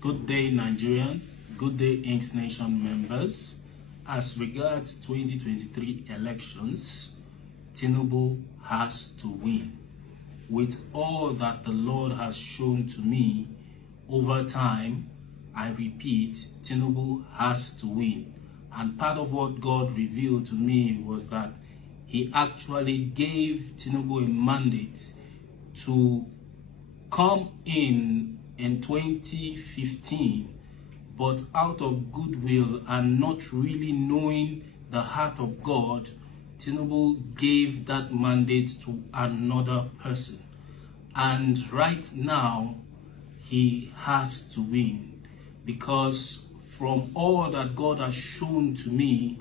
Good day, Nigerians. Good day, Inks Nation members. As regards 2023 elections, Tinibu has to win. With all that the Lord has shown to me over time, I repeat, Tinibu has to win. And part of what God revealed to me was that He actually gave Tinibu a mandate to come in 2015, but out of goodwill and not really knowing the heart of God, Tinibu gave that mandate to another person. And right now, he has to win, because from all that God has shown to me,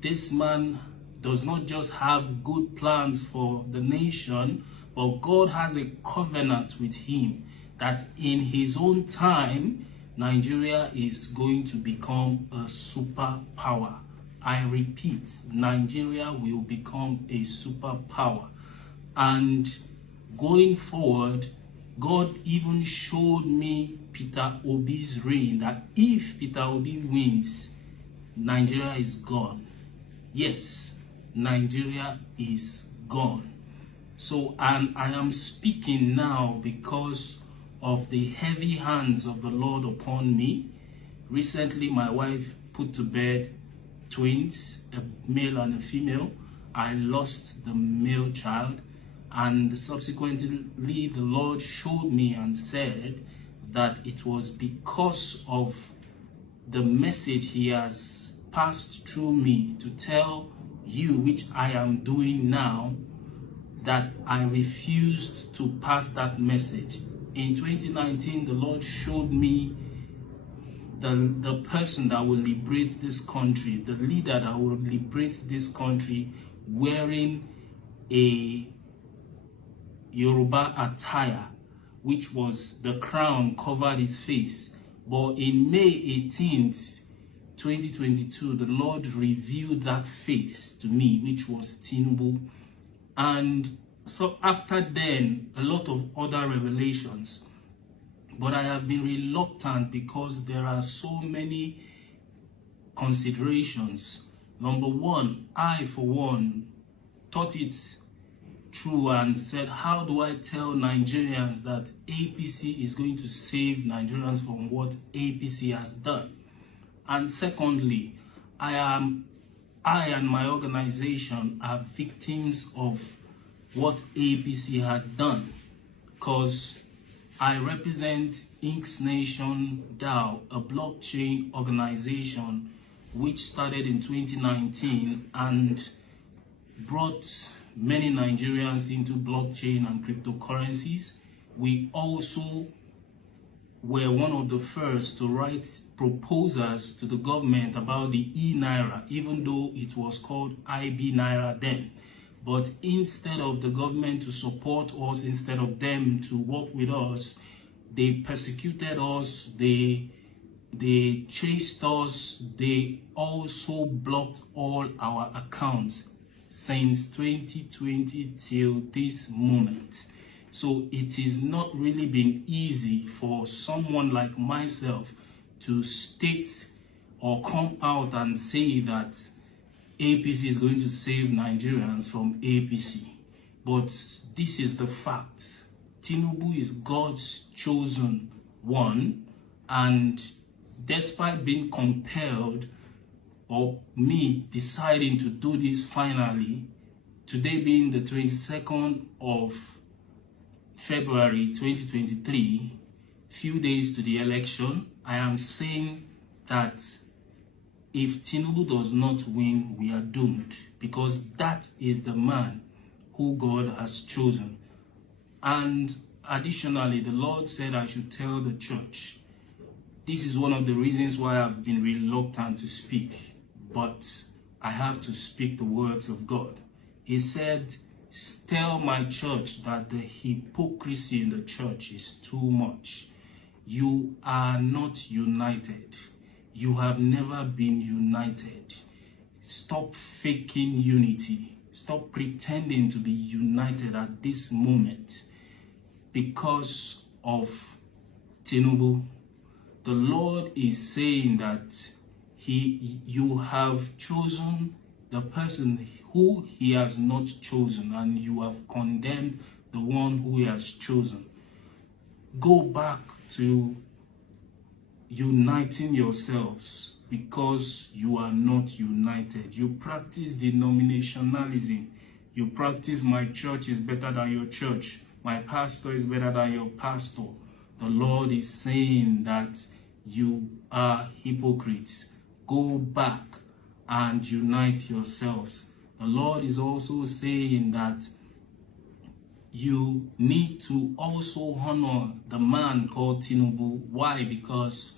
this man does not just have good plans for the nation, but God has a covenant with him that in his own time, Nigeria is going to become a superpower. I repeat, Nigeria will become a superpower. And going forward, God even showed me Peter Obi's reign, that if Peter Obi wins, Nigeria is gone. Yes, Nigeria is gone. So, and I am speaking now because of the heavy hands of the Lord upon me. Recently, my wife put to bed twins, a male and a female. I lost the male child, and subsequently the Lord showed me and said that it was because of the message He has passed through me to tell you, which I am doing now, that I refused to pass that message. In 2019, the Lord showed me the person that will liberate this country, the leader that will liberate this country, wearing a Yoruba attire, which was the crown covered his face. But in May 18th, 2022, the Lord revealed that face to me, which was Tinibu. And so after then, a lot of other revelations. But I have been reluctant because there are so many considerations. Number one, I, for one, thought it true and said, how do I tell Nigerians that APC is going to save Nigerians from what APC has done? And secondly, I and my organization are victims of what APC had done, because I represent Inks Nation DAO, a blockchain organization which started in 2019 and brought many Nigerians into blockchain and cryptocurrencies. We also were one of the first to write proposals to the government about the e-Naira, even though it was called IB Naira then. But instead of the government to support us, instead of them to work with us, they persecuted us, they chased us, they also blocked all our accounts since 2020 till this moment. So it is not really been easy for someone like myself to state or come out and say that APC is going to save Nigerians from APC. But this is the fact. Tinibu is God's chosen one, and despite being compelled, or me deciding to do this finally, today being the 22nd of February 2023, few days to the election, I am saying that if Tinibu does not win, we are doomed, because that is the man who God has chosen. And additionally, the Lord said I should tell the church. This is one of the reasons why I've been reluctant to speak, but I have to speak the words of God. He said, tell my church that the hypocrisy in the church is too much. You are not united. You have never been united. Stop faking unity. Stop pretending to be united at this moment because of Tinibu. The Lord is saying that you have chosen the person who he has not chosen, and you have condemned the one who he has chosen. Go back to uniting yourselves, because you are not united. You practice denominationalism. You practice my church is better than your church. My pastor is better than your pastor. The Lord is saying that you are hypocrites. Go back and unite yourselves. The Lord is also saying that you need to also honor the man called Tinibu. Why? Because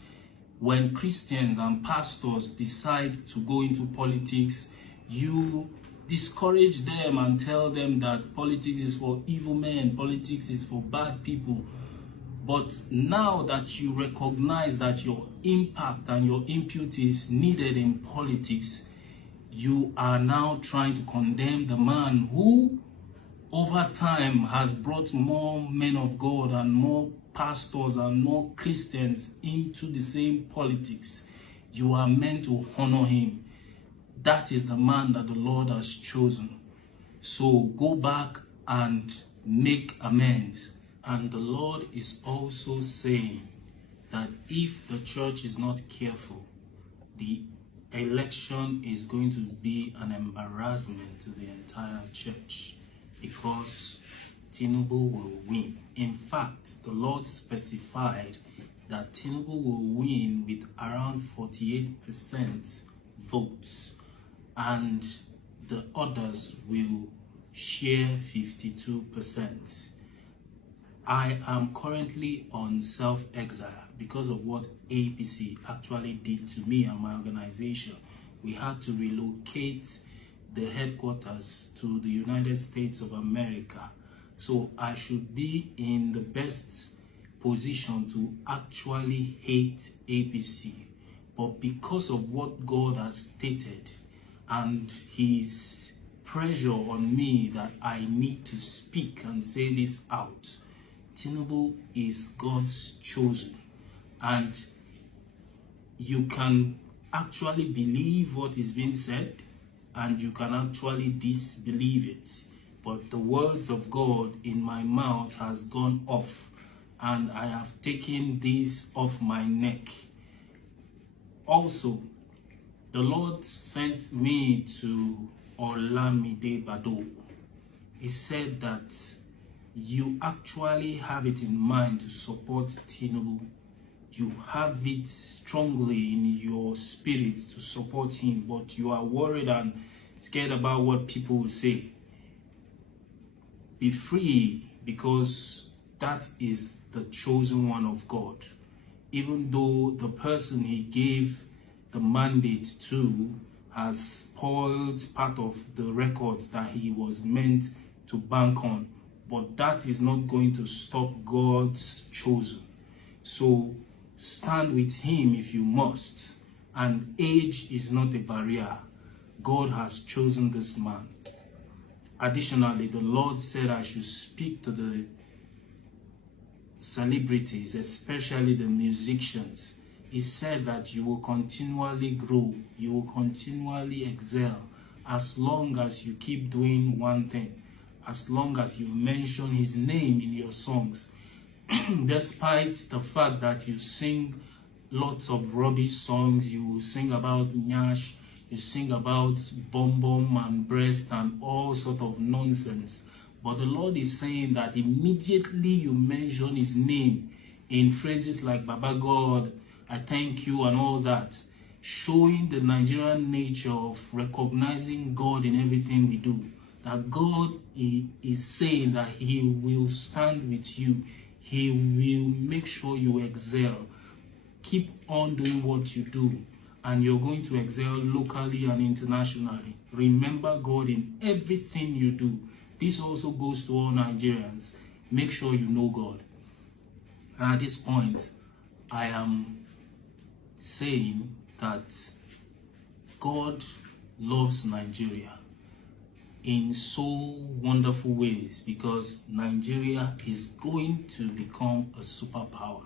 when Christians and pastors decide to go into politics, you discourage them and tell them that politics is for evil men, politics is for bad people. But now that you recognize that your impact and your input is needed in politics, you are now trying to condemn the man who over time has brought more men of God and more pastors and more Christians into the same politics. You are meant to honor him. That is the man that the Lord has chosen. So go back and make amends. And the Lord is also saying that if the church is not careful, the election is going to be an embarrassment to the entire church, because Tinibu will win. In fact, the Lord specified that Tinibu will win with around 48% votes, and the others will share 52%. I am currently on self-exile because of what APC actually did to me and my organization. We had to relocate the headquarters to the United States of America. So I should be in the best position to actually hate APC. But because of what God has stated and his pressure on me that I need to speak and say this out, Tinibu is God's chosen. And you can actually believe what is being said, and you can actually disbelieve it. But the words of God in my mouth has gone off, and I have taken this off my neck. Also, the Lord sent me to Olamide Bado. He said that you actually have it in mind to support Tinibu. You have it strongly in your spirit to support him, but you are worried and scared about what people will say. Be free, because that is the chosen one of God. Even though the person he gave the mandate to has spoiled part of the records that he was meant to bank on, but that is not going to stop God's chosen. So stand with him if you must. And age is not a barrier. God has chosen this man. Additionally, the Lord said I should speak to the celebrities, especially the musicians. He said that you will continually grow, you will continually excel, as long as you keep doing one thing, as long as you mention his name in your songs. Despite the fact that you sing lots of rubbish songs, you sing about nyash, you sing about bum bum and breast and all sort of nonsense. But the Lord is saying that immediately you mention his name in phrases like Baba God, I thank you and all that, showing the Nigerian nature of recognizing God in everything we do. That God is saying that he will stand with you. He will make sure you excel. Keep on doing what you do, and you're going to excel locally and internationally. Remember God in everything you do. This also goes to all Nigerians. Make sure you know God. And at this point, I am saying that God loves Nigeria in so wonderful ways, because Nigeria is going to become a superpower.